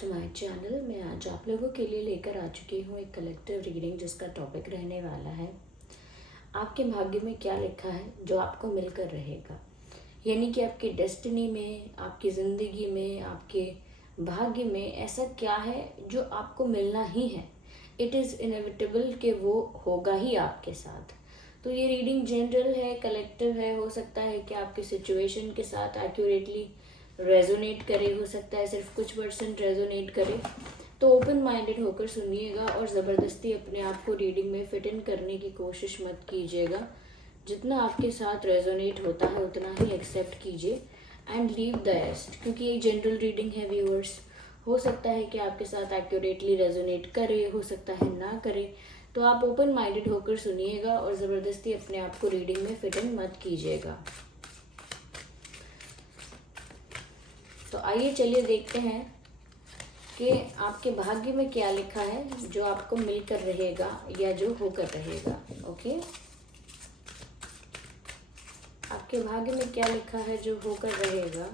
To my channel. मैं आज आप लोगों के लिए लेकर आ चुकी हूँ एक कलेक्टिव रीडिंग जिसका टॉपिक रहने वाला है आपके भाग्य में क्या लिखा है जो आपको मिलकर रहेगा। यानी कि आपकी डेस्टिनी में, आपकी ज़िंदगी में, आपके भाग्य में ऐसा क्या है जो आपको मिलना ही है। इट इज़ इनएविटेबल कि वो होगा ही आपके साथ। तो ये रीडिंग जनरल है, कलेक्टिव है। हो सकता है कि आपकी सिचुएशन के साथ एक्यूरेटली रेजोनेट करे, हो सकता है सिर्फ कुछ % रेजोनेट करे। तो ओपन माइंडेड होकर सुनिएगा और ज़बरदस्ती अपने आप को रीडिंग में फिट इन करने की कोशिश मत कीजिएगा। जितना आपके साथ रेजोनेट होता है उतना ही एक्सेप्ट कीजिए एंड लीव द रेस्ट, क्योंकि ये जनरल रीडिंग है व्यूअर्स। हो सकता है कि आपके साथ एक्यूरेटली रेजोनेट करे, हो सकता है ना करे। तो आप ओपन माइंडेड होकर सुनिएगा और ज़बरदस्ती अपने आप को रीडिंग में फिट इन मत कीजिएगा। तो आइए चलिए देखते हैं कि आपके भाग्य में क्या लिखा है जो आपको मिलकर रहेगा या जो होकर रहेगा। ओके, आपके भाग्य में क्या लिखा है जो होकर रहेगा।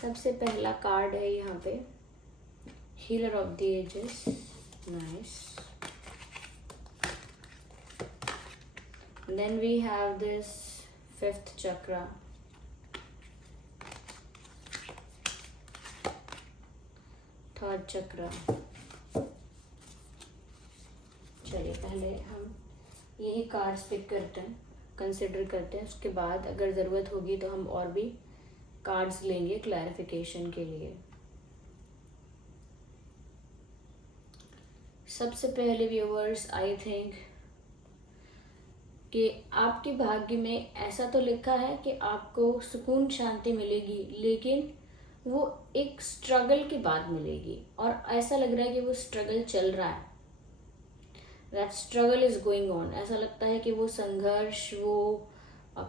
सबसे पहला कार्ड है यहाँ पे healer of the ages. Nice. Then we have this 5th chakra, third chakra. चलिए पहले हम यही कार्ड्स पिक करते हैं, कंसिडर करते हैं। उसके बाद अगर ज़रूरत होगी तो हम और भी कार्ड्स लेंगे क्लैरिफिकेशन के लिए। सबसे पहले व्यूअर्स, आई थिंक कि आपके भाग्य में ऐसा तो लिखा है कि आपको सुकून शांति मिलेगी, लेकिन वो एक स्ट्रगल के बाद मिलेगी और ऐसा लग रहा है कि वो स्ट्रगल चल रहा है। That struggle is going on. ऐसा लगता है कि वो संघर्ष, वो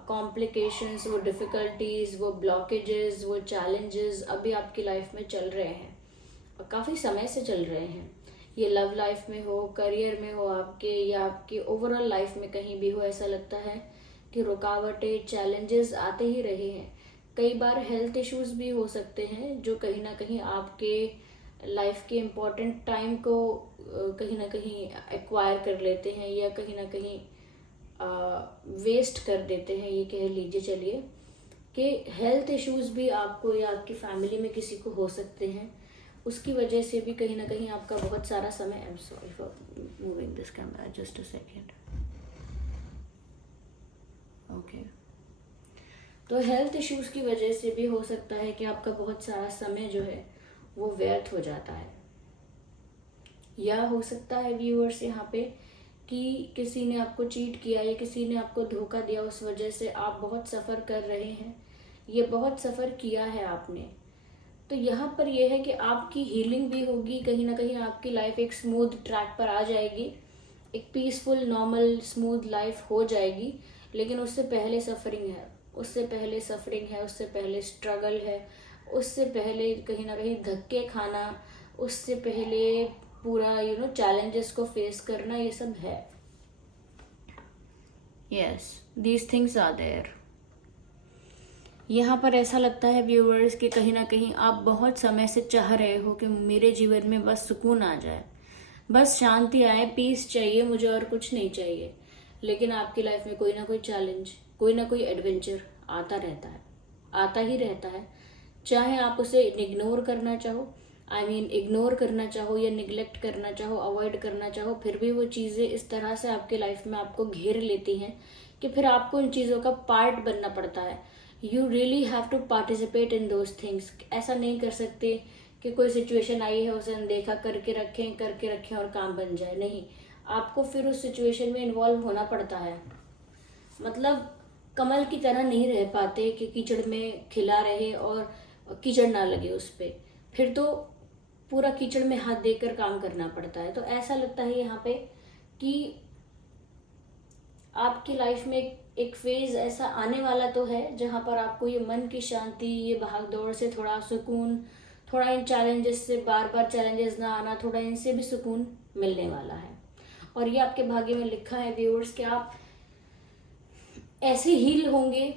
कॉम्प्लिकेशंस, वो डिफ़िकल्टीज, वो ब्लॉकेजेस, वो चैलेंजेस अभी आपकी लाइफ में चल रहे हैं और काफ़ी समय से चल रहे हैं। ये लव लाइफ में हो, करियर में हो आपके, या आपकी ओवरऑल लाइफ में कहीं भी हो, ऐसा लगता है कि रुकावटें, चैलेंजेस आते ही रहे हैं। कई बार हेल्थ इश्यूज भी हो सकते हैं जो कहीं ना कहीं आपके लाइफ के इम्पोर्टेंट टाइम को कहीं ना कहीं एक्वायर कर लेते हैं या कहीं ना कहीं वेस्ट कर देते हैं। ये कह लीजिए चलिए कि हेल्थ इश्यूज भी आपको या आपकी फैमिली में किसी को हो सकते हैं। उसकी वजह से भी कहीं ना कहीं आपका बहुत सारा समय, I am sorry for moving this camera, just a second. Okay, तो हेल्थ इश्यूज की वजह से भी हो सकता है कि आपका बहुत सारा समय जो है वो व्यर्थ हो जाता है। या हो सकता है व्यूअर्स यहाँ पे कि किसी ने आपको चीट किया या किसी ने आपको धोखा दिया, उस वजह से आप बहुत सफ़र कर रहे हैं, ये बहुत सफ़र किया है आपने। तो यहाँ पर यह है कि आपकी हीलिंग भी होगी, कहीं ना कहीं आपकी लाइफ एक स्मूथ ट्रैक पर आ जाएगी, एक पीसफुल नॉर्मल स्मूथ लाइफ हो जाएगी। लेकिन उससे पहले सफरिंग है, उससे पहले सफरिंग है, उससे पहले स्ट्रगल है, उससे पहले कहीं ना कहीं धक्के खाना, उससे पहले पूरा चैलेंजेस को फेस करना, ये सब है। Yes, these things are there. यहाँ पर ऐसा लगता है व्यूअर्स कि कहीं ना कहीं आप बहुत समय से चाह रहे हो कि मेरे जीवन में बस सुकून आ जाए, बस शांति आए, पीस चाहिए मुझे और कुछ नहीं चाहिए। लेकिन आपकी लाइफ में कोई ना कोई चैलेंज, कोई ना कोई एडवेंचर आता रहता है, आता ही रहता है। चाहे आप उसे इग्नोर करना चाहो, इग्नोर करना चाहो या निगलेक्ट करना चाहो, अवॉइड करना चाहो, फिर भी वो चीज़ें इस तरह से आपके लाइफ में आपको घेर लेती हैं कि फिर आपको उन चीज़ों का पार्ट बनना पड़ता है। You really have to participate in those things. ऐसा नहीं कर सकते कि कोई सिचुएशन आई है उसे अनदेखा करके रखें और काम बन जाए। नहीं, आपको फिर उस सिचुएशन में इन्वॉल्व होना पड़ता है। मतलब कमल की तरह नहीं रह पाते कि कीचड़ में खिला रहे और कीचड़ ना लगे उस पर, फिर तो पूरा कीचड़ में हाथ देकर काम करना पड़ता है। तो ऐसा लगता है यहाँ पे कि आपकी लाइफ में एक फेज ऐसा आने वाला तो है जहाँ पर आपको ये मन की शांति, ये भाग दौड़ से थोड़ा सुकून, थोड़ा इन चैलेंजेस से, बार बार चैलेंजेस ना आना, थोड़ा इनसे भी सुकून मिलने वाला है। और ये आपके भाग्य में लिखा है व्यूअर्स कि आप ऐसे हील होंगे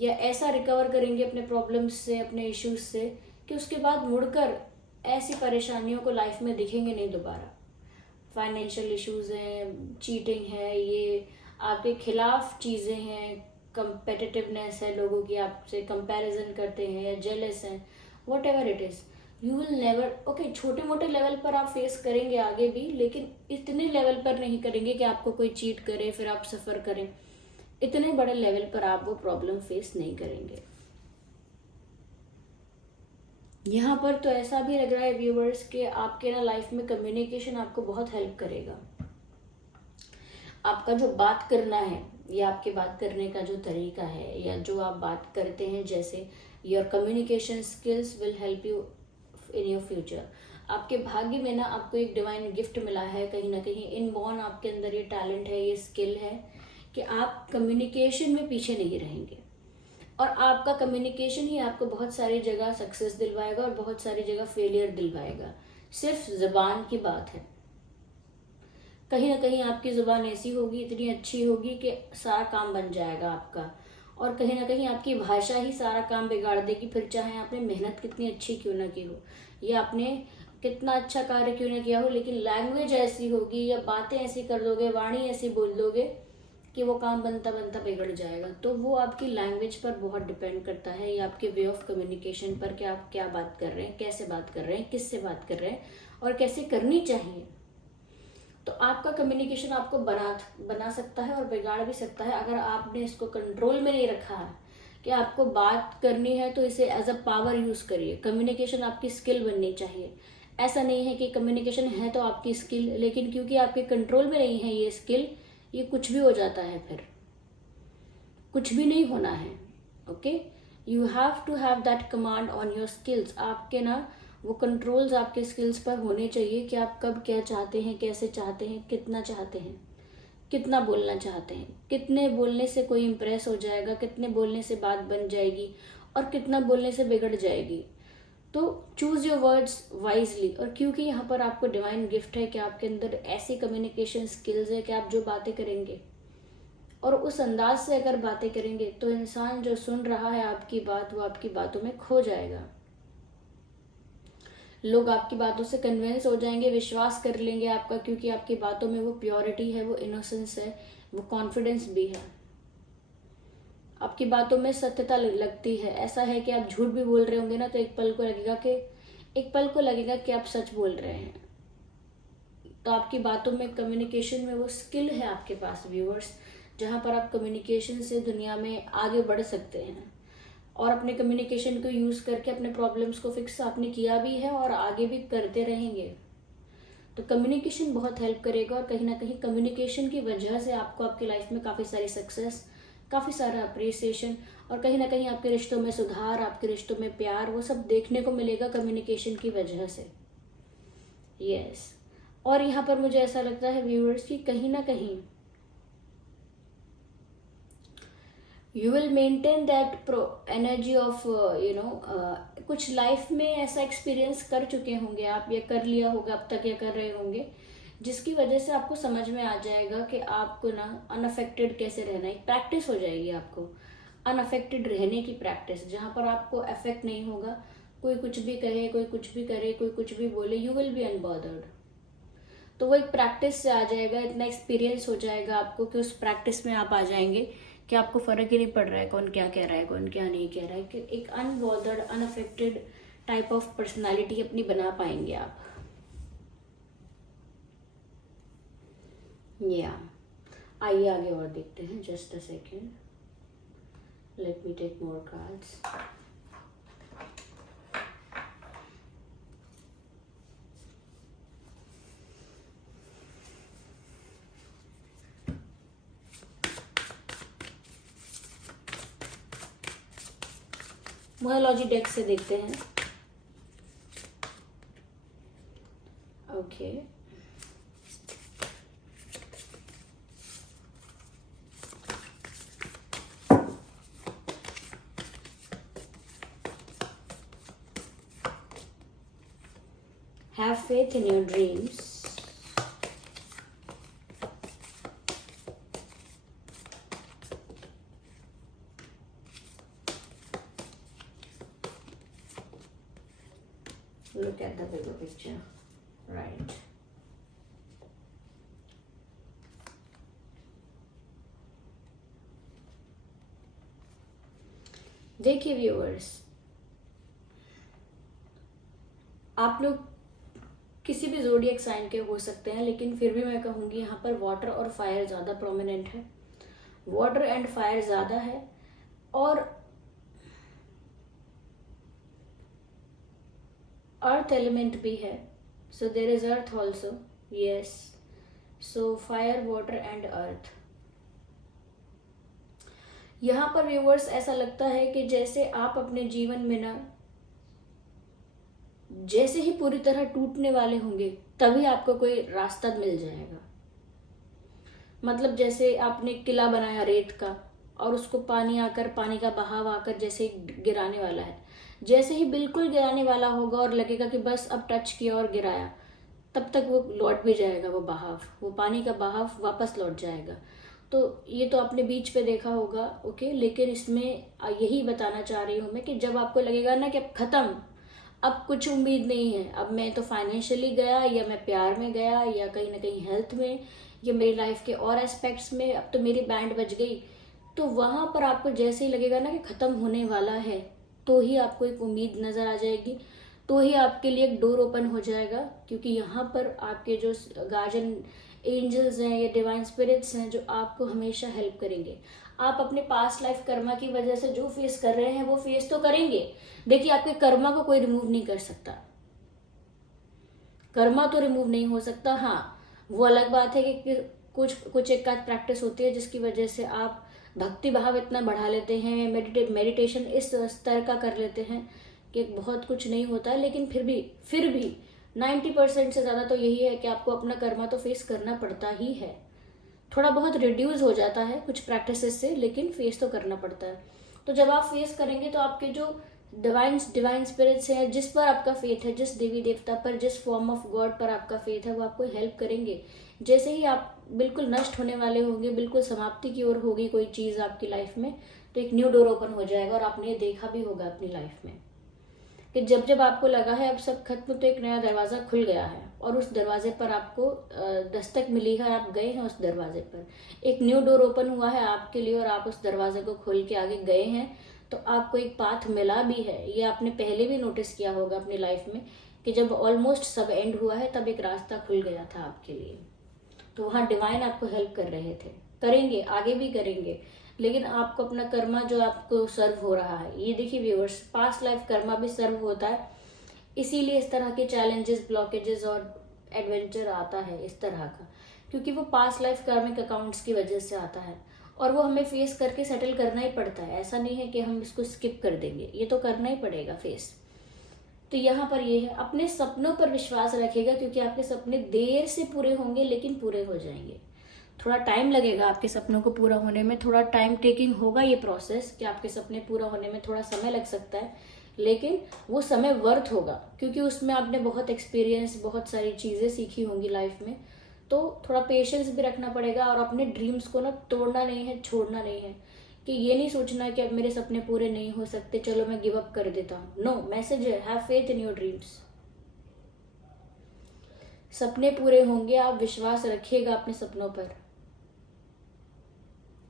या ऐसा रिकवर करेंगे अपने प्रॉब्लम्स से, अपने इश्यूज से, कि उसके बाद मुड़कर ऐसी परेशानियों को लाइफ में दिखेंगे नहीं दोबारा। फाइनेंशियल इश्यूज हैं, चीटिंग है, ये आपके खिलाफ चीज़ें हैं, कंपेटिटिवनेस है, लोगों की आपसे कंपैरिजन करते हैं या जेलस हैं, what ever it is, you will never, okay, छोटे मोटे लेवल पर आप फेस करेंगे आगे भी, लेकिन इतने लेवल पर नहीं करेंगे कि आपको कोई चीट करे फिर आप सफ़र करें। इतने बड़े लेवल पर आप वो प्रॉब्लम फेस नहीं करेंगे। यहाँ पर तो ऐसा भी लग रहा है व्यूवर्स कि आपके ना लाइफ में कम्युनिकेशन आपको बहुत हेल्प करेगा। आपका जो बात करना है या आपके बात करने का जो तरीका है या जो आप बात करते हैं, जैसे your communication skills will help you in your future. आपके भाग्य में ना आपको एक डिवाइन गिफ्ट मिला है, कहीं ना कहीं इनबॉर्न आपके अंदर ये टैलेंट है, ये स्किल है कि आप कम्युनिकेशन में पीछे नहीं रहेंगे। और आपका कम्युनिकेशन ही आपको बहुत सारी जगह सक्सेस दिलवाएगा और बहुत सारी जगह फेलियर दिलवाएगा। सिर्फ ज़बान की बात है, कहीं ना कहीं आपकी ज़ुबान ऐसी होगी, इतनी अच्छी होगी कि सारा काम बन जाएगा आपका, और कहीं ना कहीं आपकी भाषा ही सारा काम बिगाड़ देगी। फिर चाहे आपने मेहनत कितनी अच्छी क्यों ना की हो या आपने कितना अच्छा कार्य क्यों ना किया हो, लेकिन लैंग्वेज ऐसी होगी या बातें ऐसी कर दोगे, वाणी ऐसी बोल दोगे कि वो काम बनता बनता बिगड़ जाएगा। तो वो आपकी लैंग्वेज पर बहुत डिपेंड करता है, या आपके वे ऑफ कम्युनिकेशन पर कि आप क्या बात कर रहे हैं, कैसे बात कर रहे हैं, किससे बात कर रहे हैं और कैसे करनी चाहिए। तो आपका कम्युनिकेशन आपको बना सकता है और बिगाड़ भी सकता है अगर आपने इसको कंट्रोल में नहीं रखा है कि आपको बात करनी है तो इसे एज अ पावर यूज करिए। कम्युनिकेशन आपकी स्किल बननी चाहिए। ऐसा नहीं है कि कम्युनिकेशन है तो आपकी स्किल, लेकिन क्योंकि आपके कंट्रोल में नहीं है ये स्किल, ये कुछ भी हो जाता है, फिर कुछ भी नहीं होना है। Okay, you have to have that command on your skills. आपके ना वो कंट्रोल्स आपके स्किल्स पर होने चाहिए कि आप कब क्या चाहते हैं, कैसे चाहते हैं, कितना चाहते हैं, कितना बोलना चाहते हैं, कितने बोलने से कोई इम्प्रेस हो जाएगा, कितने बोलने से बात बन जाएगी और कितना बोलने से बिगड़ जाएगी। तो चूज योर वर्ड्स वाइजली। और क्योंकि यहाँ पर आपको डिवाइन गिफ्ट है कि आपके अंदर ऐसी कम्युनिकेशन स्किल्स है कि आप जो बातें करेंगे और उस अंदाज से अगर बातें करेंगे तो इंसान जो सुन रहा है आपकी बात, वो आपकी बातों में खो जाएगा। लोग आपकी बातों से कन्विंस हो जाएंगे, विश्वास कर लेंगे आपका, क्योंकि आपकी बातों में वो प्योरिटी है, वो इनोसेंस है, वो कॉन्फिडेंस भी है। आपकी बातों में सत्यता लगती है। ऐसा है कि आप झूठ भी बोल रहे होंगे ना तो एक पल को लगेगा कि आप सच बोल रहे हैं। तो आपकी बातों में, कम्युनिकेशन में वो स्किल है आपके पास व्यूअर्स, जहाँ पर आप कम्युनिकेशन से दुनिया में आगे बढ़ सकते हैं और अपने कम्युनिकेशन को यूज़ करके अपने प्रॉब्लम्स को फिक्स आपने किया भी है और आगे भी करते रहेंगे। तो कम्युनिकेशन बहुत हेल्प करेगा और कहीं ना कहीं कम्युनिकेशन की वजह से आपको आपकी लाइफ में काफ़ी सारी सक्सेस, काफ़ी सारा अप्रिसिएशन और कहीं ना कहीं आपके रिश्तों में सुधार, आपके रिश्तों में प्यार, वो सब देखने को मिलेगा कम्युनिकेशन की वजह से। यस, और यहाँ पर मुझे ऐसा लगता है व्यूअर्स कि कहीं ना कहीं you will maintain that energy of कुछ लाइफ में ऐसा एक्सपीरियंस कर चुके होंगे आप, या कर लिया होगा अब तक, या कर रहे होंगे, जिसकी वजह से आपको समझ में आ जाएगा कि आपको ना अनअफेक्टेड कैसे रहना है। प्रैक्टिस हो जाएगी आपको अनअफेक्टेड रहने की, प्रैक्टिस, जहाँ पर आपको अफेक्ट नहीं होगा। कोई कुछ भी कहे, कोई कुछ भी करे, कोई कुछ भी बोले, यू विल बी अनबॉदर्ड। तो वो एक प्रैक्टिस से आ जाएगा, इतना एक्सपीरियंस हो जाएगा आपको कि उस प्रैक्टिस में आप आ जाएंगे कि आपको फर्क ही नहीं पड़ रहा है कौन क्या कह रहा है, कौन क्या नहीं कह रहा है, कि एक unbothered, unaffected type of personality अपनी बना पाएंगे आप। या आइए आगे और देखते हैं। Just a second, let me take more cards. मोनोलॉजी डेक से देखते हैं। Okay, have faith in your dreams. Look at the bigger picture, right? देखिए व्यूअर्स, आप लोग किसी भी ज़ोडिएक साइन के हो सकते हैं, लेकिन फिर भी मैं कहूँगी यहाँ पर वाटर और फायर ज़्यादा प्रोमिनेंट है, वाटर एंड फायर ज़्यादा है, और अर्थ एलिमेंट भी है, so there is earth also, yes, so fire water and earth. यहाँ पर व्यूअर्स ऐसा लगता है कि जैसे आप अपने जीवन में ना जैसे ही पूरी तरह टूटने वाले होंगे तभी आपको कोई रास्ता मिल जाएगा। मतलब जैसे आपने किला बनाया रेत का और उसको पानी का बहाव आकर जैसे गिराने वाला है, जैसे ही बिल्कुल गिराने वाला होगा और लगेगा कि बस अब टच किया और गिराया, तब तक वो लौट भी जाएगा, वो बहाव, वो पानी का बहाव वापस लौट जाएगा। तो ये तो आपने बीच पे देखा होगा, ओके। लेकिन इसमें यही बताना चाह रही हूँ मैं कि जब आपको लगेगा ना कि अब खत्म, अब कुछ उम्मीद नहीं है, अब मैं तो फाइनेंशियली गया, या मैं प्यार में गया, या कहीं ना कहीं हेल्थ में, या मेरी लाइफ के और एस्पेक्ट्स में, अब तो मेरी बैंड बज गई, तो वहां पर आपको जैसे ही लगेगा ना कि खत्म होने वाला है, तो ही आपको एक उम्मीद नजर आ जाएगी, तो ही आपके लिए एक डोर ओपन हो जाएगा। क्योंकि यहाँ पर आपके जो गार्जियन एंजल्स हैं या डिवाइन स्पिरिट्स हैं जो आपको हमेशा हेल्प करेंगे। आप अपने पास्ट लाइफ कर्मा की वजह से जो फेस कर रहे हैं वो फेस तो करेंगे। देखिए, आपके कर्मा को कोई रिमूव नहीं कर सकता, कर्मा तो रिमूव नहीं हो सकता। हाँ, वो अलग बात है कि कुछ एक आध प्रैक्टिस होती है जिसकी वजह से आप भक्ति भाव इतना बढ़ा लेते हैं, मेडिटेशन इस स्तर का कर लेते हैं कि बहुत कुछ नहीं होता है। लेकिन फिर भी 90% से ज़्यादा तो यही है कि आपको अपना कर्मा तो फेस करना पड़ता ही है। थोड़ा बहुत रिड्यूस हो जाता है कुछ प्रैक्टिसेस से, लेकिन फेस तो करना पड़ता है। तो जब आप फेस करेंगे तो आपके जो डिवाइन स्पिरिट्स हैं, जिस पर आपका फेथ है, जिस देवी देवता पर, जिस फॉर्म ऑफ गॉड पर आपका फेथ है, वो आपको हेल्प करेंगे। जैसे ही आप बिल्कुल नष्ट होने वाले होंगे, बिल्कुल समाप्ति की ओर होगी कोई चीज़ आपकी लाइफ में, तो एक न्यू डोर ओपन हो जाएगा। और आपने ये देखा भी होगा अपनी लाइफ में कि जब जब आपको लगा है अब सब खत्म, तो एक नया दरवाज़ा खुल गया है और उस दरवाजे पर आपको दस्तक मिली है, आप गए हैं उस दरवाजे पर, एक न्यू डोर ओपन हुआ है आपके लिए और आप उस दरवाजे को खोल के आगे गए हैं, तो आपको एक पाथ मिला भी है। ये आपने पहले भी नोटिस किया होगा अपनी लाइफ में कि जब ऑलमोस्ट सब एंड हुआ है तब एक रास्ता खुल गया था आपके लिए। तो वहाँ डिवाइन आपको हेल्प कर रहे थे, करेंगे, आगे भी करेंगे। लेकिन आपको अपना कर्मा जो आपको सर्व हो रहा है, ये देखिए व्यूअर्स, पास्ट लाइफ कर्मा भी सर्व होता है, इसीलिए इस तरह के चैलेंजेस, ब्लॉकेजेस और एडवेंचर आता है इस तरह का, क्योंकि वो पास्ट लाइफ कर्मिक अकाउंट्स की वजह से आता है और वो हमें फेस करके सेटल करना ही पड़ता है। ऐसा नहीं है कि हम इसको स्किप कर देंगे, ये तो करना ही पड़ेगा फेस। तो यहाँ पर ये है, अपने सपनों पर विश्वास रखिएगा, क्योंकि आपके सपने देर से पूरे होंगे लेकिन पूरे हो जाएंगे। थोड़ा टाइम लगेगा आपके सपनों को पूरा होने में, थोड़ा टाइम टेकिंग होगा ये प्रोसेस कि आपके सपने पूरा होने में थोड़ा समय लग सकता है, लेकिन वो समय वर्थ होगा, क्योंकि उसमें आपने बहुत एक्सपीरियंस, बहुत सारी चीज़ें सीखी होंगी लाइफ में। तो थोड़ा पेशेंस भी रखना पड़ेगा और अपने ड्रीम्स को ना तोड़ना नहीं है, छोड़ना नहीं है, कि ये नहीं सोचना कि अब मेरे सपने पूरे नहीं हो सकते, चलो मैं गिव अप कर देता हूँ। नो, मैसेज है, have faith in your dreams. सपने पूरे होंगे, आप विश्वास रखिएगा अपने सपनों पर।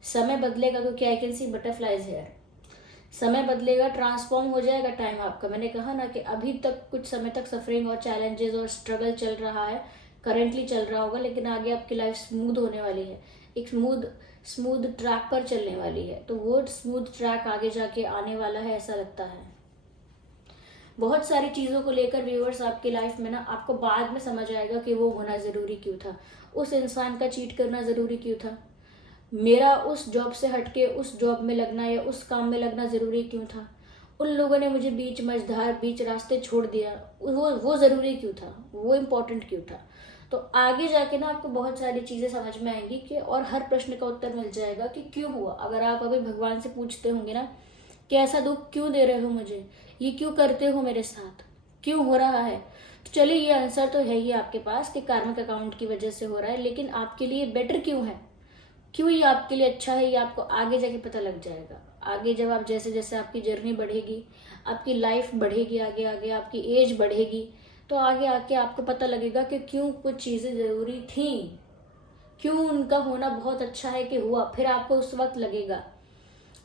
समय बदलेगा क्योंकि I can see butterflies here. समय बदलेगा, ट्रांसफॉर्म हो जाएगा टाइम आपका। मैंने कहा ना कि अभी तक कुछ समय तक सफरिंग और चैलेंजेस और स्ट्रगल चल रहा है, करेंटली चल रहा होगा, लेकिन आगे आपकी लाइफ स्मूथ होने वाली है, एक स्मूथ ट्रैक पर चलने वाली है। तो वो स्मूथ ट्रैक आगे जाके आने वाला है, ऐसा लगता है। बहुत सारी चीज़ों को लेकर व्यूअर्स आपकी लाइफ में ना आपको बाद में समझ आएगा कि वो होना ज़रूरी क्यों था, उस इंसान का चीट करना ज़रूरी क्यों था, मेरा उस जॉब से हटके उस जॉब में लगना या उस काम में लगना ज़रूरी क्यों था, उन लोगों ने मुझे बीच रास्ते छोड़ दिया, वो ज़रूरी क्यों था, वो इम्पोर्टेंट क्यों था। तो आगे जाके ना आपको बहुत सारी चीज़ें समझ में आएंगी कि और हर प्रश्न का उत्तर मिल जाएगा कि क्यों हुआ। अगर आप अभी भगवान से पूछते होंगे ना कि ऐसा दुख क्यों दे रहे हो मुझे, ये क्यों करते हो मेरे साथ, क्यों हो रहा है? तो चलिए ये आंसर तो है ही आपके पास कि कार्मिक अकाउंट की वजह से हो रहा है, लेकिन आपके लिए बेटर क्यों है, क्यों ये आपके लिए अच्छा है, ये आपको आगे जाके पता लग जाएगा। आगे जब आप जैसे जैसे आपकी जर्नी बढ़ेगी, आपकी लाइफ बढ़ेगी, आगे आगे आपकी एज बढ़ेगी, तो आगे आके आपको पता लगेगा कि क्यों कुछ चीज़ें ज़रूरी थी, क्यों उनका होना बहुत अच्छा है कि हुआ। फिर आपको उस वक्त लगेगा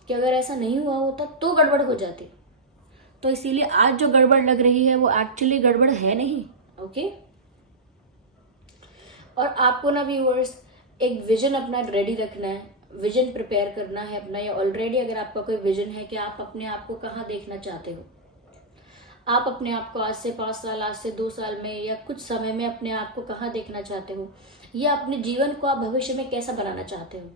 कि अगर ऐसा नहीं हुआ होता तो गड़बड़ हो जाती। तो इसीलिए आज जो गड़बड़ लग रही है वो एक्चुअली गड़बड़ है नहीं। ओके। और आपको ना व्यूअर्स एक विजन अपना रेडी रखना है, विजन प्रिपेयर करना है अपना, या ऑलरेडी अगर आपका कोई विजन है कि आप अपने आप को कहाँ देखना चाहते हो, आप अपने आप को आज से 5 साल, आज से 2 साल में, या कुछ समय में अपने आप को कहाँ देखना चाहते हो, या अपने जीवन को आप भविष्य में कैसा बनाना चाहते हो,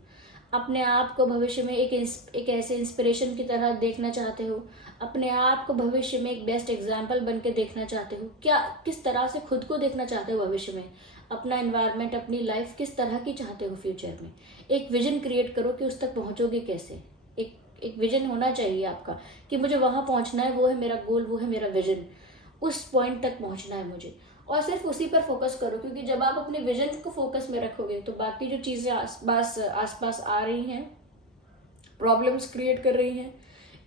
अपने आप को भविष्य में एक ऐसे इंस्पिरेशन की तरह देखना चाहते हो, अपने आप को भविष्य में एक बेस्ट एग्जाम्पल बन के देखना चाहते हो, क्या किस तरह से खुद को देखना चाहते हो भविष्य में, अपना एनवायरनमेंट, अपनी लाइफ किस तरह की चाहते हो फ्यूचर में। एक विजन क्रिएट करो कि उस तक पहुंचोगे कैसे। एक विजन होना चाहिए आपका कि मुझे वहां पहुंचना है, वो है मेरा गोल, वो है मेरा विजन, उस पॉइंट तक पहुंचना है मुझे। और सिर्फ उसी पर फोकस करो, क्योंकि जब आप अपने विजन को फोकस में रखोगे तो बाकी जो चीजें आसपास आ रही हैं, प्रॉब्लम्स क्रिएट कर रही हैं,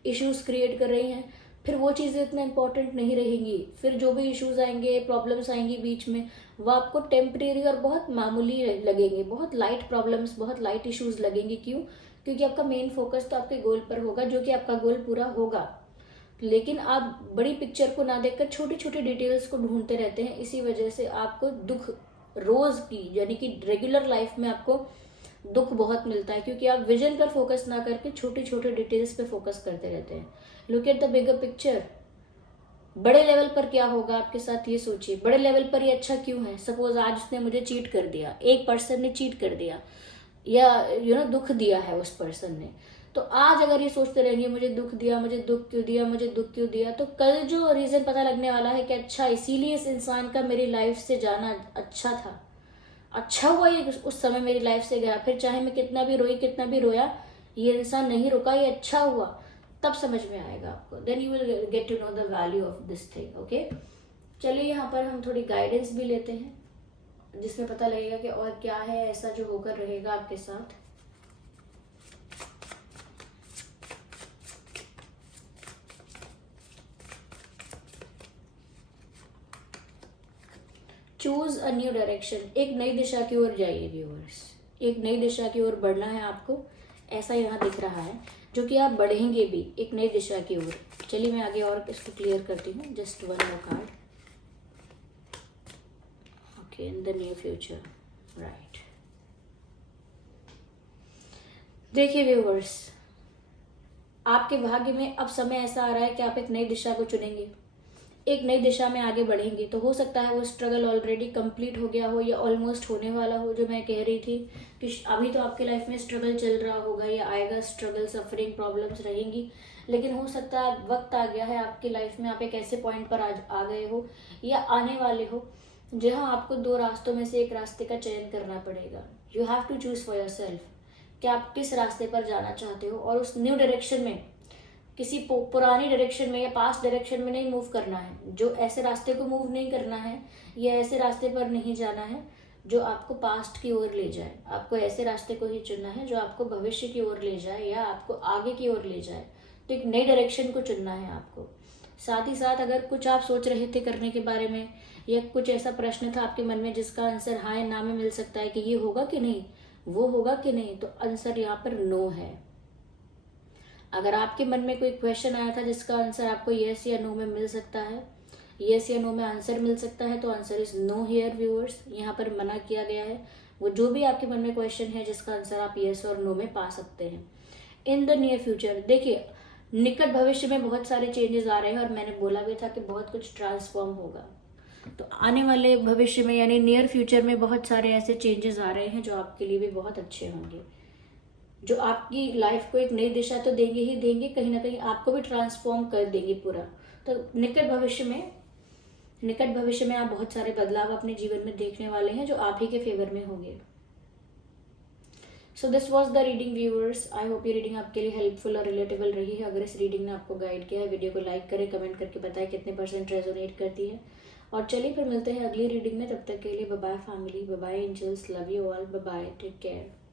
इश्यूज क्रिएट कर रही हैं, फिर वो चीज़ें इतना इंपॉर्टेंट नहीं रहेंगी। फिर जो भी इश्यूज आएंगे, प्रॉब्लम्स आएंगी बीच में, वो आपको टेम्परेरी और बहुत मामूली लगेंगे, बहुत लाइट प्रॉब्लम्स, बहुत लाइट इश्यूज लगेंगे। क्यों? क्योंकि आपका मेन फोकस तो आपके गोल पर होगा, जो कि आपका गोल पूरा होगा। लेकिन आप बड़ी पिक्चर को ना देखकर छोटी छोटी डिटेल्स को ढूंढते रहते हैं, इसी वजह से आपको दुख रोज की, यानी कि रेगुलर लाइफ में आपको दुख बहुत मिलता है, क्योंकि आप विजन पर फोकस ना करके छोटे छोटे डिटेल्स पे फोकस करते रहते हैं। Look at the bigger picture. बड़े लेवल पर क्या होगा आपके साथ, ये सोचिए। बड़े लेवल पर ये अच्छा क्यों है? सपोज आज उसने मुझे चीट कर दिया, एक पर्सन ने चीट कर दिया, या दुख दिया है उस पर्सन ने, तो आज अगर ये सोचते रहेंगे मुझे दुख दिया, मुझे दुख क्यों दिया, मुझे दुख क्यों दिया, तो कल जो रीजन पता लगने वाला है कि अच्छा इसीलिए इस इंसान का मेरी लाइफ से जाना अच्छा था, अच्छा हुआ ये उस समय मेरी लाइफ से गया, फिर चाहे मैं कितना भी रोई, कितना भी रोया, ये इंसान नहीं रुका, ये अच्छा हुआ, तब समझ में आएगा आपको। Then you will get to know the value of this thing. Okay, चलिए यहाँ पर हम थोड़ी गाइडेंस भी लेते हैं, जिसमें पता लगेगा कि और क्या है ऐसा जो होकर रहेगा आपके साथ। Choose a new direction. एक नई दिशा की ओर जाइए व्यूअर्स, एक नई दिशा की ओर बढ़ना है आपको, ऐसा यहाँ दिख रहा है, जो कि आप बढ़ेंगे भी एक नई दिशा की ओर। चलिए मैं आगे और इसको क्लियर करती हूँ। Just one more card. Okay, in the near future, right. देखिए व्यूअर्स, आपके भाग्य में अब समय ऐसा आ रहा है कि आप एक नई दिशा को चुनेंगे, एक नई दिशा में आगे बढ़ेंगे। तो हो सकता है वो स्ट्रगल ऑलरेडी कंप्लीट हो गया हो, या ऑलमोस्ट होने वाला हो, जो मैं कह रही थी कि अभी तो आपकी लाइफ में स्ट्रगल चल रहा होगा, या आएगा स्ट्रगल, सफरिंग, प्रॉब्लम्स रहेंगी, लेकिन हो सकता है वक्त आ गया है आपकी लाइफ में, आप एक ऐसे पॉइंट पर आ गए हो या आने वाले हो जहाँ आपको दो रास्तों में से एक रास्ते का चयन करना पड़ेगा। You have to choose for yourself कि आप किस रास्ते पर जाना चाहते हो, और उस न्यू डायरेक्शन में किसी पुरानी डायरेक्शन में या पास्ट डायरेक्शन में नहीं मूव करना है। जो ऐसे रास्ते को मूव नहीं करना है, या ऐसे रास्ते पर नहीं जाना है जो आपको पास्ट की ओर ले जाए। आपको ऐसे रास्ते को ही चुनना है जो आपको भविष्य की ओर ले जाए, या आपको आगे की ओर ले जाए। तो एक नई डायरेक्शन को चुनना है आपको। साथ ही साथ अगर कुछ आप सोच रहे थे करने के बारे में, या कुछ ऐसा प्रश्न था आपके मन में जिसका आंसर हाँ या ना में मिल सकता है कि ये होगा कि नहीं, वो होगा कि नहीं, तो आंसर यहाँ पर नो है। अगर आपके मन में कोई क्वेश्चन आया था जिसका आंसर आपको यस या नो में मिल सकता है, यस या नो में आंसर मिल सकता है, तो answer is no here viewers. यहाँ पर मना किया गया है। वो जो भी आपके मन में क्वेश्चन है जिसका आंसर आप यस और नो में पा सकते हैं। इन द नियर फ्यूचर, देखिए निकट भविष्य में बहुत सारे चेंजेस आ रहे हैं, और मैंने बोला भी था कि बहुत कुछ ट्रांसफॉर्म होगा। तो आने वाले भविष्य में, यानी नियर फ्यूचर में, बहुत सारे ऐसे चेंजेस आ रहे हैं जो आपके लिए भी बहुत अच्छे होंगे, जो आपकी लाइफ को एक नई दिशा तो देंगे ही देंगे, कहीं ना कहीं आपको भी ट्रांसफॉर्म कर देंगे पूरा। तो निकट भविष्य में आप बहुत सारे बदलाव अपने जीवन में देखने वाले हैं, जो आप ही के फेवर में होंगे। So this was the reading viewers. I hope ये रीडिंग आपके लिए हेल्पफुल और रिलेटेबल रही है। अगर इस रीडिंग ने आपको गाइड किया है, वीडियो को लाइक करें, कमेंट करके बताएं कितने % रेजोनेट करती है। और चलिए फिर मिलते हैं अगली रीडिंग में। तब तक के लिए bye bye family, bye bye angels, love you all, bye bye, take care.